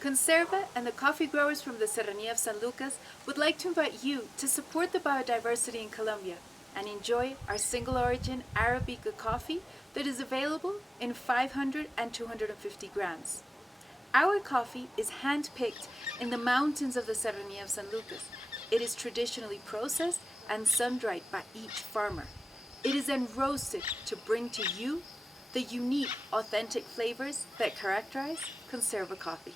Conserva and the coffee growers from the Serranía of San Lucas would like to invite you to support the biodiversity in Colombia and enjoy our single origin Arabica coffee that is available in 500 and 250 grams. Our coffee is hand-picked in the mountains of the Serranía of San Lucas. It is traditionally processed and sun-dried by each farmer. It is then roasted to bring to you the unique, authentic flavors that characterize Conserva coffee.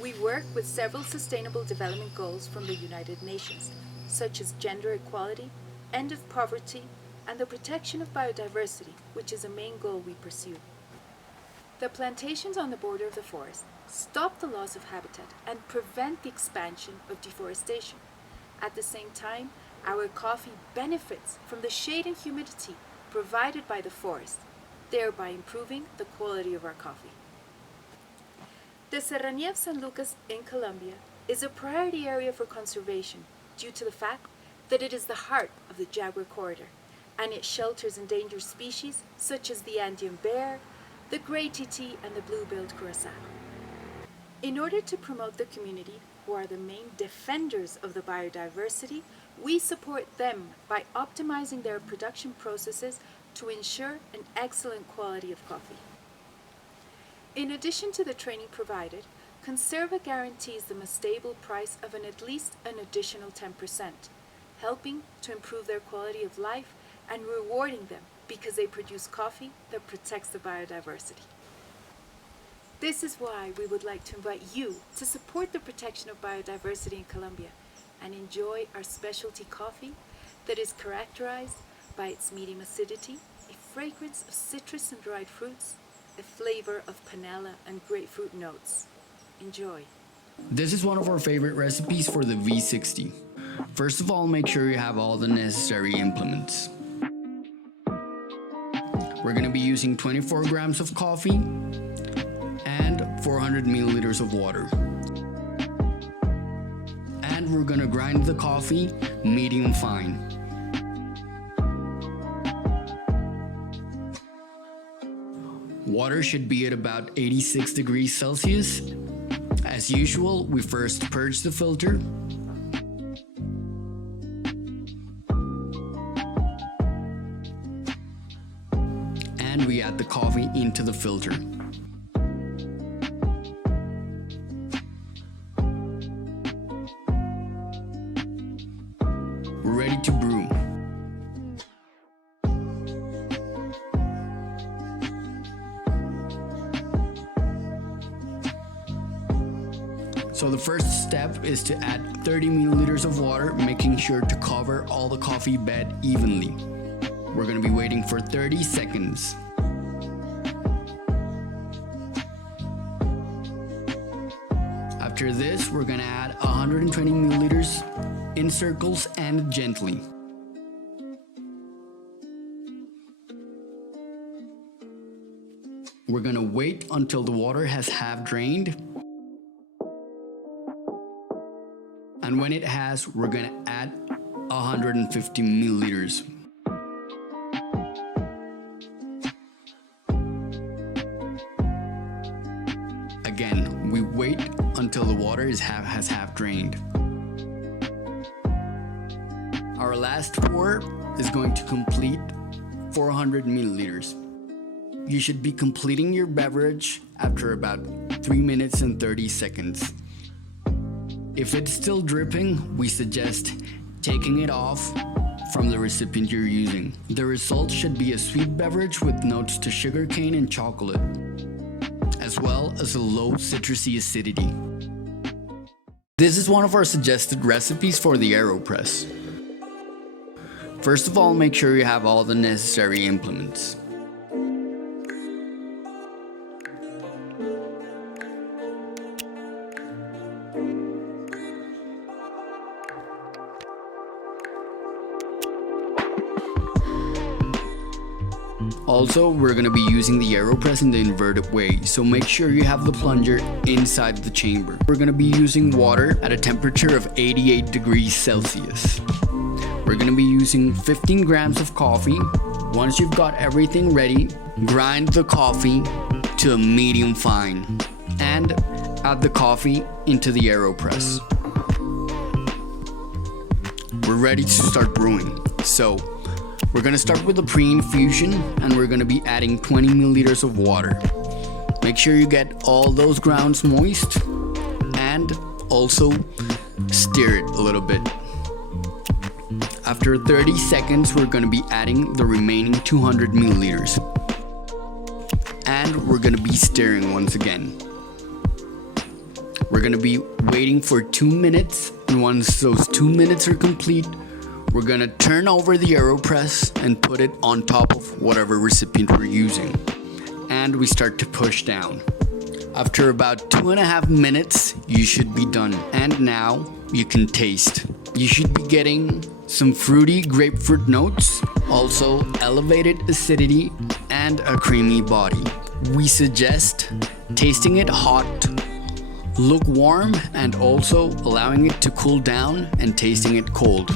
We work with several sustainable development goals from the United Nations, such as gender equality, end of poverty, and the protection of biodiversity, which is a main goal we pursue. The plantations on the border of the forest stop the loss of habitat and prevent the expansion of deforestation. At the same time, our coffee benefits from the shade and humidity provided by the forest, thereby improving the quality of our coffee. The Serranía of San Lucas in Colombia is a priority area for conservation due to the fact that it is the heart of the Jaguar corridor, and it shelters endangered species such as the Andean bear, the gray titi, and the blue-billed curassow. In order to promote the community, who are the main defenders of the biodiversity, we support them by optimizing their production processes to ensure an excellent quality of coffee. In addition to the training provided, Conserva guarantees them a stable price of at least an additional 10%, helping to improve their quality of life and rewarding them because they produce coffee that protects the biodiversity. This is why we would like to invite you to support the protection of biodiversity in Colombia and enjoy our specialty coffee that is characterized by its medium acidity, a fragrance of citrus and dried fruits, a flavor of panela and grapefruit notes. Enjoy. This is one of our favorite recipes for the V60. First of all, make sure you have all the necessary implements. We're going to be using 24 grams of coffee and 400 milliliters of water. And we're going to grind the coffee medium fine. Water should be at about 86 degrees Celsius. As usual, we first purge the filter. And we add the coffee into the filter. We're ready to brew. So the first step is to add 30 milliliters of water, making sure to cover all the coffee bed evenly. We're going to be waiting for 30 seconds. After this, we're going to add 120 milliliters in circles and gently. We're going to wait until the water has half drained. And when it has, we're going to add 150 milliliters. Again, we wait until the water has half drained. Our last pour is going to complete 400 milliliters. You should be completing your beverage after about 3 minutes and 30 seconds. If it's still dripping, we suggest taking it off from the recipient you're using. The result should be a sweet beverage with notes to sugarcane and chocolate, as well as a low citrusy acidity. This is one of our suggested recipes for the AeroPress. First of all, make sure you have all the necessary implements. Also, we're going to be using the AeroPress in the inverted way, so make sure you have the plunger inside the chamber. We're going to be using water at a temperature of 88 degrees Celsius. We're going to be using 15 grams of coffee. Once you've got everything ready, grind the coffee to a medium fine. and add the coffee into the AeroPress. We're ready to start brewing. So we're gonna start with the pre-infusion and we're gonna be adding 20 milliliters of water. Make sure you get all those grounds moist and also stir it a little bit. After 30 seconds, we're gonna be adding the remaining 200 milliliters. And we're gonna be stirring once again. We're gonna be waiting for 2 minutes, and once those 2 minutes are complete, we're gonna turn over the AeroPress and put it on top of whatever recipient we're using. And we start to push down. After about 2.5 minutes, you should be done. And now you can taste. You should be getting some fruity grapefruit notes, also elevated acidity and a creamy body. We suggest tasting it hot, lukewarm, and also allowing it to cool down and tasting it cold.